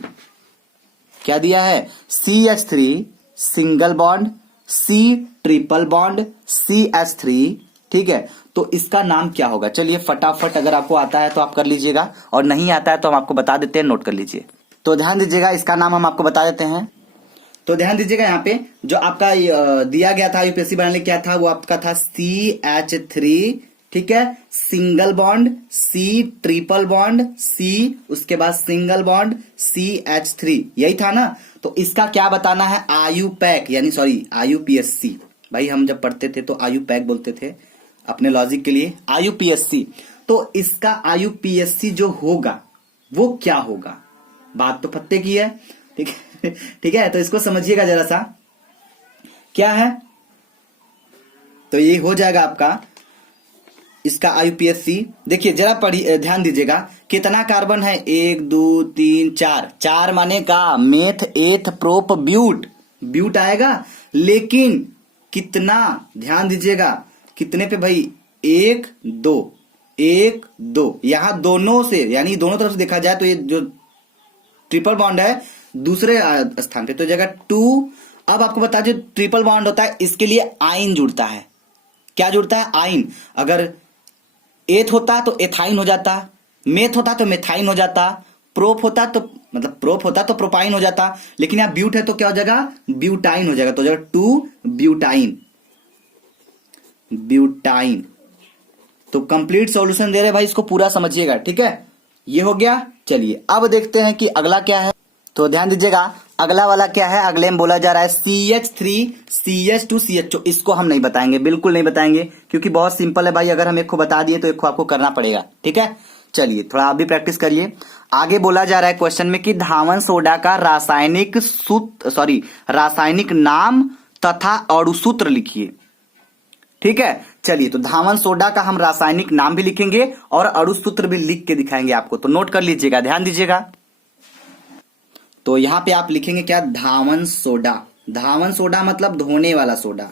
क्या दिया है, CH3 single bond, C triple bond, CH3। ठीक है, तो इसका नाम क्या होगा? चलिए फटाफट, अगर आपको आता है तो आप कर लीजिएगा, और नहीं आता है तो हम आपको बता देते हैं, नोट कर लीजिए। तो ध्यान दीजिएगा, इसका नाम हम आपको बता देते हैं। तो ध्यान दीजिएगा, यहाँ पे जो आपका दिया गया था यूपीएससी बनाने क्या था, वो आपका था CH3। ठीक है, single bond, C triple bond, C, उसके बाद सिंगल बॉन्ड CH3, यही था ना। तो इसका क्या बताना है, आयुपैक, यानी सॉरी आयुपीएससी। भाई हम जब पढ़ते थे तो आयुपैक बोलते थे, अपने लॉजिक के लिए आयुपीएससी। तो इसका आयुपीएससी जो होगा वो क्या होगा, बात तो पत्ते की है। ठीक है, ठीक है, तो इसको समझिएगा जरा सा, क्या है। तो ये हो जाएगा आपका इसका आयुपीएससी। देखिए जरा पढ़िए, ध्यान दीजिएगा, कितना कार्बन है, 1 2 3 4, 4 माने का मेथ एथ प्रोप ब्यूट, ब्यूट आएगा। लेकिन कितना, ध्यान दीजिएगा, कितने पे भाई, 1 2, 1 2, यहां दोनों से, यानी दोनों तरफ से देखा जाए तो ये जो ट्रिपल बॉन्ड है दूसरे स्थान पे, तो जगह 2। अब आपको बता जो ट्रिपल बॉन्ड होता है इसके लिए आइन जुड़ता है। क्या जुड़ता है? आइन। अगर एथ होता तो एथाइन हो जाता, मेथ होता तो मेथाइन हो जाता, प्रोप होता तो मतलब प्रोप होता तो प्रोपाइन हो जाता, लेकिन यहां ब्यूट है तो क्या हो जाएगा, ब्यूटाइन हो जाएगा। तो जगह 2 ब्यूटाइन, ब्यूटाइन। तो कंप्लीट सॉल्यूशन दे रहे भाई, इसको पूरा समझिएगा। ठीक है, ये हो गया। चलिए अब देखते हैं कि अगला क्या है। तो ध्यान दीजिएगा, अगला वाला क्या है, अगले में बोला जा रहा है CH3 CH2 CH2। इसको हम नहीं बताएंगे, बिल्कुल नहीं बताएंगे, क्योंकि बहुत सिंपल है भाई। अगर हम एक को बता दिए तो एक को आपको करना पड़ेगा। ठीक है, चलिए थोड़ा आप भी प्रैक्टिस करिए। आगे बोला जा रहा है क्वेश्चन में कि धावन सोडा का रासायनिक नाम तथा अणुसूत्र लिखिए। ठीक है, चलिए तो धावन सोडा का हम रासायनिक नाम भी लिखेंगे और अणुसूत्र भी लिख के दिखाएंगे आपको। तो नोट कर लीजिएगा, ध्यान दीजिएगा। तो यहां पे आप लिखेंगे क्या, धावन सोडा। धावन सोडा मतलब धोने वाला सोडा,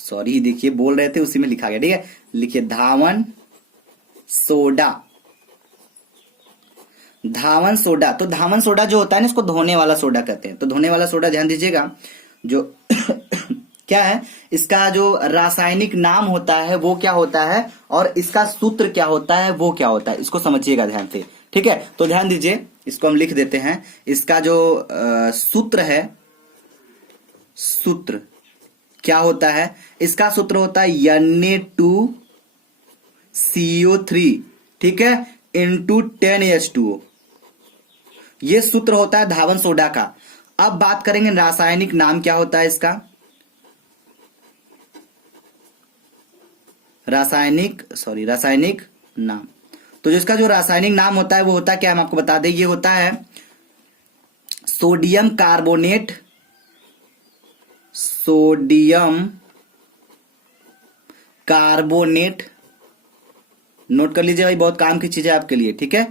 सॉरी देखिए बोल रहे थे उसी में लिखा गया। ठीक है, लिखिए धावन सोडा, धावन सोडा। तो धावन सोडा जो होता है ना, इसको धोने वाला सोडा कहते हैं। तो धोने वाला सोडा ध्यान दीजिएगा, जो क्या है, इसका जो रासायनिक नाम होता है वो क्या होता है और इसका सूत्र क्या होता है वो क्या होता है, इसको समझिएगा ध्यान से। ठीक है, तो ध्यान दीजिए, इसको हम लिख देते हैं। इसका जो सूत्र है, सूत्र क्या होता है, इसका सूत्र होता है Na2CO3, ठीक है, इंटू 10H2O। ये सूत्र होता है धावन सोडा का। अब बात करेंगे रासायनिक नाम क्या होता है इसका, रासायनिक नाम। तो जिसका जो रासायनिक नाम होता है वो होता है क्या, हम आपको बता दें, ये होता है सोडियम कार्बोनेट, नोट कर लीजिए भाई, बहुत काम की चीज है आपके लिए। ठीक है,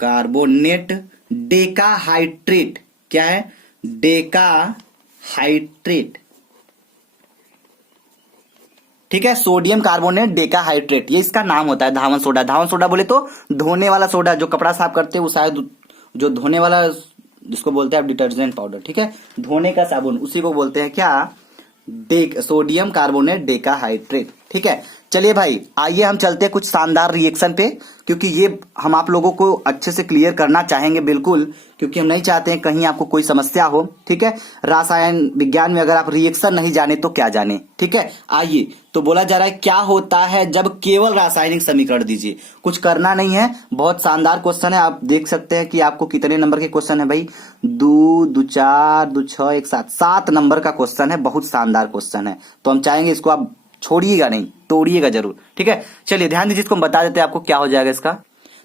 कार्बोनेट डेकाहाइड्रेट। क्या है, डेकाहाइड्रेट। ठीक है, सोडियम कार्बोनेट डेकाहाइड्रेट, ये इसका नाम होता है धावन सोडा। धावन सोडा बोले तो धोने वाला सोडा, जो कपड़ा साफ करते हैं वो शायद, जो धोने वाला जिसको बोलते हैं आप डिटर्जेंट पाउडर, ठीक है, धोने का साबुन, उसी को बोलते हैं क्या, सोडियम कार्बोनेट डेकाहाइड्रेट। ठीक है, चलिए भाई आइए हम चलते हैं कुछ शानदार रिएक्शन पे, क्योंकि ये हम आप लोगों को अच्छे से क्लियर करना चाहेंगे बिल्कुल, क्योंकि हम नहीं चाहते हैं कहीं आपको कोई समस्या हो। ठीक है, रसायन विज्ञान में अगर आप रिएक्शन नहीं जाने तो क्या जाने। ठीक है, आइए, तो बोला जा रहा है क्या होता है जब केवल रासायनिक समीकरण दीजिए, कुछ करना नहीं है, बहुत शानदार क्वेश्चन है। आप देख सकते हैं कि आपको कितने नंबर के क्वेश्चन है भाई, 2, 2, 4, 2, 6, 1, 7 नंबर का क्वेश्चन है, बहुत शानदार क्वेश्चन है। तो हम चाहेंगे इसको आप छोड़िएगा नहीं, तोड़िएगा जरूर। ठीक है, चलिए ध्यान दीजिए, इसको हम बता देते हैं आपको क्या हो जाएगा इसका।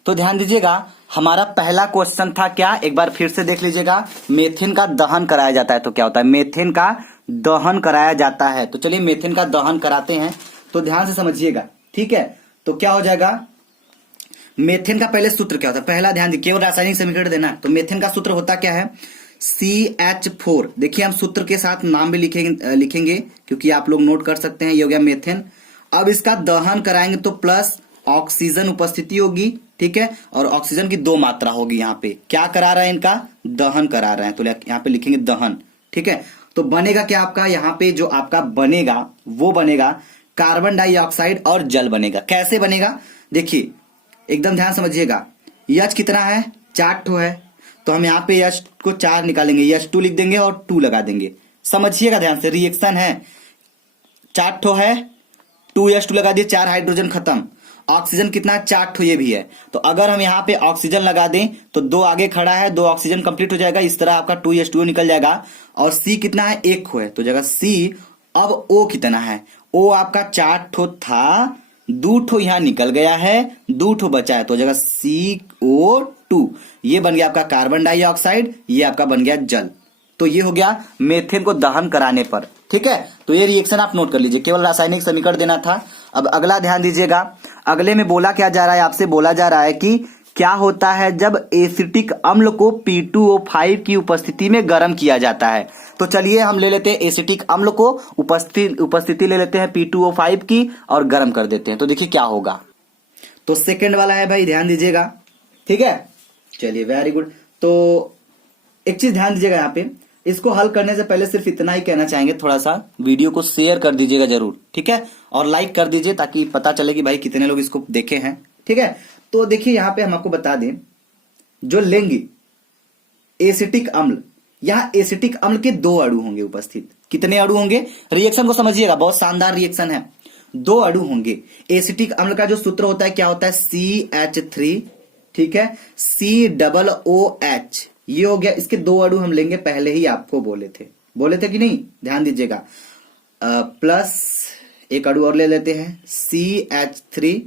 तो ध्यान दीजिएगा, हमारा पहला क्वेश्चन था क्या, एक बार फिर से देख लीजिएगा, मेथेन का दहन कराया जाता है। तो क्या होता है, मेथेन का दहन कराया जाता है। तो चलिए मेथेन का दहन कराते हैं, तो ध्यान से समझिएगा। ठीक है, तो क्या हो जाएगा, मेथेन का पहले सूत्र क्या होता है, पहला ध्यान दीजिए, केवल रासायनिक समीकरण देना। तो मेथेन का सूत्र होता क्या है, CH4। देखिए हम सूत्र के साथ नाम भी लिखेंगे क्योंकि आप लोग नोट कर सकते हैं, ये हो गया मेथेन। अब इसका दहन कराएंगे तो प्लस ऑक्सीजन उपस्थिति होगी। ठीक है, और ऑक्सीजन की 2 मात्रा होगी। यहाँ पे क्या करा रहा है, इनका दहन करा रहे हैं, तो यहाँ पे लिखेंगे दहन। ठीक है, तो बनेगा क्या आपका, यहाँ पे जो आपका बनेगा वो बनेगा कार्बन डाइऑक्साइड और जल बनेगा। कैसे बनेगा, देखिए एकदम ध्यान समझिएगा, H कितना है, 4 ठो है, तो हम यहाँ पे H को 4 निकालेंगे, H2 लिख देंगे और 2 लगा देंगे। समझिएगा ध्यान से, रिएक्शन है, 4 ठो है, 2H2 लगा दिए, 4 हाइड्रोजन खत्म। ऑक्सीजन कितना, 4 ठो ये भी है, तो अगर हम यहाँ पे ऑक्सीजन लगा दें तो 2 आगे खड़ा है, 2 ऑक्सीजन कंप्लीट हो जाएगा, इस तरह आपका 2H2O निकल जाएगा। और C कितना है, 1 खो है, तो जगह C। अब O कितना है, O आपका 4 ठो था, 2 ठो यहाँ निकल गया है, 2 ठो बचा है, तो जगह CO2। ये बन गया आपका कार्बन डाइऑक्साइड, ये आपका बन गया जल। तो ये हो गया मेथेन को दहन कराने पर। ठीक है, तो ये रिएक्शन आप नोट कर लीजिए, केवल रासायनिक समीकरण देना था। अब अगला ध्यान दीजिएगा, अगले में बोला क्या जा रहा है, आपसे बोला जा रहा है कि क्या होता है जब एसिटिक अम्ल को P2O5 की उपस्थिति में गर्म किया जाता है। तो चलिए हम ले लेते हैं एसिटिक अम्ल को, उपस्थिति ले लेते हैं P2O5 की और गर्म कर देते हैं। तो देखिए क्या होगा, तो सेकंड वाला है भाई, ध्यान दीजिएगा। ठीक है, चलिए वेरी गुड। तो एक चीज ध्यान दीजिएगा, यहाँ पे इसको हल करने से पहले सिर्फ इतना ही कहना चाहेंगे, थोड़ा सा वीडियो को शेयर कर दीजिएगा जरूर। ठीक है, और लाइक कर दीजिए ताकि पता चले कि भाई कितने लोग इसको देखे हैं। ठीक है, तो देखिए यहाँ पे हम आपको बता दें, जो लेंगे एसिटिक अम्ल, यहाँ एसिटिक अम्ल के 2 अणु होंगे उपस्थित। कितने अणु होंगे, रिएक्शन को समझिएगा, बहुत शानदार रिएक्शन है। 2 अणु होंगे। एसिटिक अम्ल का जो सूत्र होता है क्या होता है, CH3। ठीक है, COOH, ये हो गया। इसके 2 अणु हम लेंगे, पहले ही आपको बोले थे कि नहीं, ध्यान दीजिएगा। प्लस एक अणु और ले लेते हैं, CH3।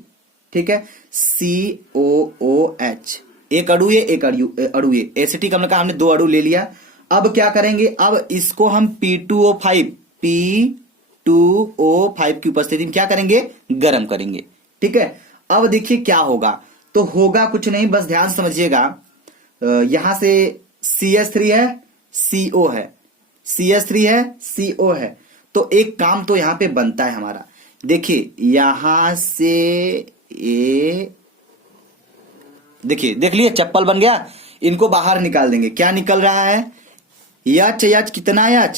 ठीक है, COOH, एक अणु ये, एक अणु ये। एसिटिक अम्ल का हमने 2 अणु ले लिया। अब क्या करेंगे, अब इसको हम P2O5 की उपस्थिति में क्या करेंगे, गर्म करेंगे। ठीक है, अब देखिए क्या होगा, तो होगा कुछ नहीं, बस ध्यान समझिएगा। यहां से CH3 है, CO है, CH3 है, CO है, तो एक काम तो यहां पे बनता है हमारा। देखिए यहां से देखिए, देख लिए चप्पल बन गया, इनको बाहर निकाल देंगे। क्या निकल रहा है, H कितना है,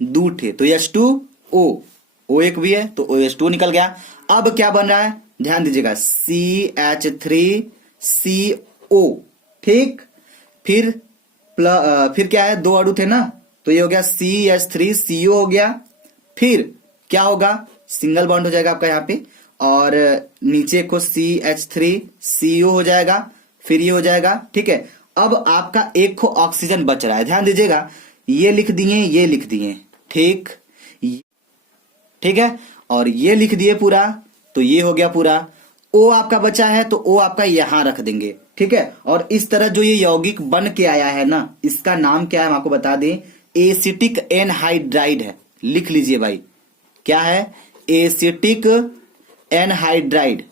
2 ठे, तो H2O, O एक भी है तो OH2 निकल गया। अब क्या बन रहा है ध्यान दीजिएगा, CH3CO, ठीक। फिर फिर क्या है, 2 अणु थे ना, तो ये हो गया CH3CO हो गया। फिर क्या होगा, सिंगल बॉन्ड हो जाएगा आपका यहाँ पे, और नीचे को CH3CO हो जाएगा, फिर ये हो जाएगा, ठीक है। अब आपका एक को ऑक्सीजन बच रहा है, ध्यान दीजिएगा, ये लिख दिए, ये लिख दिए, ठीक, ठीक है, और ये लिख दिए पूरा, तो ये हो गया पूरा। O आपका बचा है तो O आपका यहां रख देंगे, ठीक है। और इस तरह जो ये यौगिक बन के आया है ना, इसका नाम क्या है हम आपको बता दें, एसिटिक एनहाइड्राइड है। लिख लीजिए भाई, क्या है, एसिटिक एनहाइड्राइड,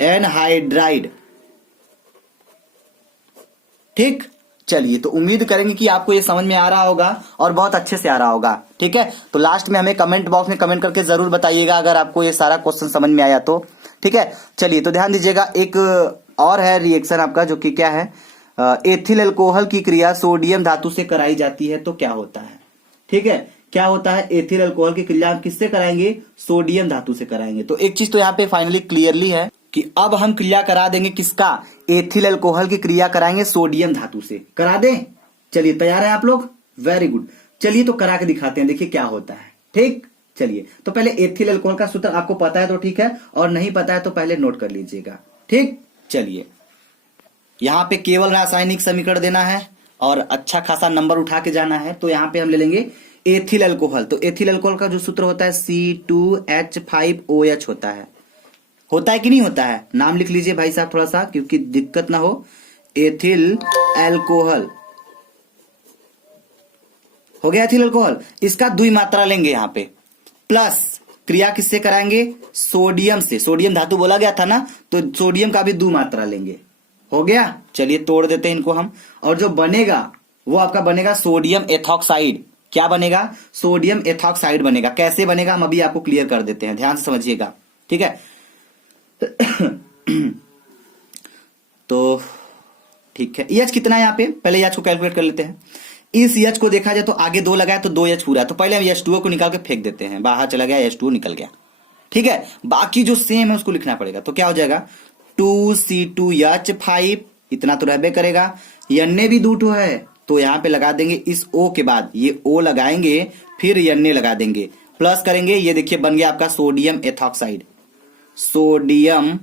एनहाइड्राइड, ठीक। चलिए, तो उम्मीद करेंगे कि आपको ये समझ में आ रहा होगा और बहुत अच्छे से आ रहा होगा, ठीक है। तो लास्ट में हमें कमेंट बॉक्स में कमेंट करके जरूर बताइएगा अगर आपको ये सारा क्वेश्चन समझ में आया तो, ठीक है। चलिए, तो ध्यान दीजिएगा, एक और है रिएक्शन आपका, जो कि क्या है, एथिल अल्कोहल की क्रिया सोडियम धातु से कराई जाती है तो क्या होता है, ठीक है। क्या होता है, एथिल अल्कोहल की क्रिया किससे कराएंगे, सोडियम धातु से कराएंगे। तो एक चीज तो यहाँ पे फाइनली क्लियरली है कि अब हम क्रिया करा देंगे किसका, एथिल अल्कोहल की क्रिया कराएंगे सोडियम धातु से, करा दें। चलिए, तैयार है आप लोग, वेरी गुड। चलिए, तो करा के दिखाते हैं, देखिए क्या होता है, ठीक। चलिए, तो पहले एथिल अल्कोहल का सूत्र आपको पता है तो ठीक है, और नहीं पता है तो पहले नोट कर लीजिएगा, ठीक। चलिए, यहां पे केवल रासायनिक समीकरण देना है और अच्छा खासा नंबर उठा के जाना है। तो यहां पे हम ले लेंगे एथिल अल्कोहल। तो एथिल अल्कोहल का जो सूत्र होता है C2H5OH होता है कि नहीं होता है, नाम लिख लीजिए भाई साहब थोड़ा सा, क्योंकि दिक्कत ना हो। एथिल अल्कोहल हो गया, एथिल अल्कोहल, इसका 2 मात्रा लेंगे यहाँ पे, प्लस क्रिया किससे कराएंगे, सोडियम से, सोडियम धातु बोला गया था ना, तो सोडियम का भी 2 मात्रा लेंगे, हो गया। चलिए, तोड़ देते हैं इनको हम, और जो बनेगा वो आपका बनेगा सोडियम एथॉक्साइड। क्या बनेगा, सोडियम एथॉक्साइड बनेगा। कैसे बनेगा हम अभी आपको क्लियर कर देते हैं, ध्यान से समझिएगा, ठीक है। तो ठीक है, एच कितना है यहाँ पे, पहले एच को कैलकुलेट कर लेते हैं। इस एच को देखा जाए तो आगे 2 लगाया तो 2 एच पूरा, तो पहले हम H2O को निकाल के फेंक देते हैं, बाहर चला गया, H2O निकल गया, ठीक है। बाकी जो सेम है उसको लिखना पड़ेगा, तो क्या हो जाएगा, 2C2H5, इतना तो रहबे करेगा, N भी 2 है, तो यहां पे लगा देंगे इस O के बाद, ये O लगाएंगे, फिर N लगा देंगे, प्लस करेंगे, ये देखिए बन गया आपका सोडियम एथॉक्साइड, सोडियम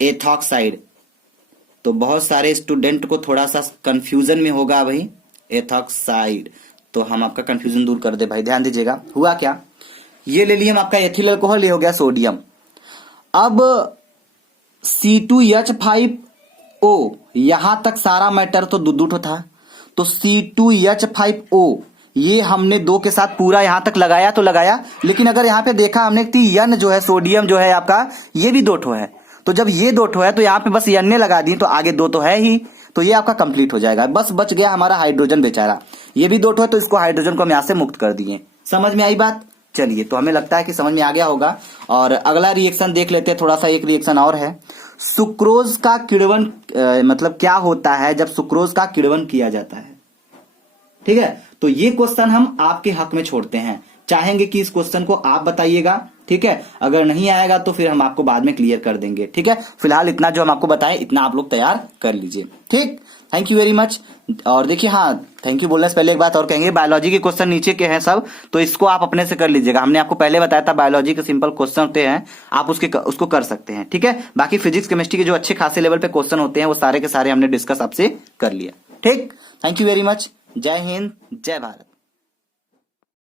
एथॉक्साइड। तो बहुत सारे स्टूडेंट को थोड़ा सा कंफ्यूजन में होगा भाई, एथॉक्साइड, तो हम आपका कंफ्यूजन दूर कर दे भाई, ध्यान दीजिएगा। हुआ क्या, ये ले लिए हम आपका एथिल अल्कोहल, ये हो गया सोडियम। अब C2H5O, यहां तक सारा मैटर तो दूध था, तो C2H5O ये हमने 2 के साथ पूरा यहां तक लगाया तो लगाया, लेकिन अगर यहां पे देखा हमने कि N जो है, सोडियम जो है आपका, ये भी 2 है, तो जब ये 2 है तो यहाँ पे बस N लगा दी, तो आगे 2 तो है ही, तो ये आपका कंप्लीट हो जाएगा। बस बच गया हमारा हाइड्रोजन बेचारा, ये भी 2 है, तो इसको हाइड्रोजन को हम यहाँ से मुक्त कर दिए। समझ में आई बात। चलिए, तो हमें लगता है कि समझ में आ गया होगा, और अगला रिएक्शन देख लेते हैं, थोड़ा सा एक रिएक्शन और है, सुक्रोज का किण्वन, मतलब क्या होता है जब सुक्रोज का किण्वन किया जाता है, ठीक है। तो ये क्वेश्चन हम आपके हक में छोड़ते हैं, चाहेंगे कि इस क्वेश्चन को आप बताइएगा, ठीक है। अगर नहीं आएगा तो फिर हम आपको बाद में क्लियर कर देंगे, ठीक है। फिलहाल इतना जो हम आपको बताएं, इतना आप लोग तैयार कर लीजिए, ठीक। Thank you very much. और देखिए, हाँ, थैंक यू बोलने से पहले एक बात और कहेंगे, बायोलॉजी के क्वेश्चन नीचे के हैं सब, तो इसको आप अपने से कर लीजिएगा। हमने आपको पहले बताया था बायोलॉजी के सिंपल क्वेश्चन होते हैं, आप उसको कर सकते हैं, ठीक है। बाकी फिजिक्स केमिस्ट्री के जो अच्छे खासे लेवल पे क्वेश्चन होते हैं, वो सारे के सारे हमने डिस्कस आपसे कर लिया, ठीक। Thank you very much. जय हिंद, जय भारत।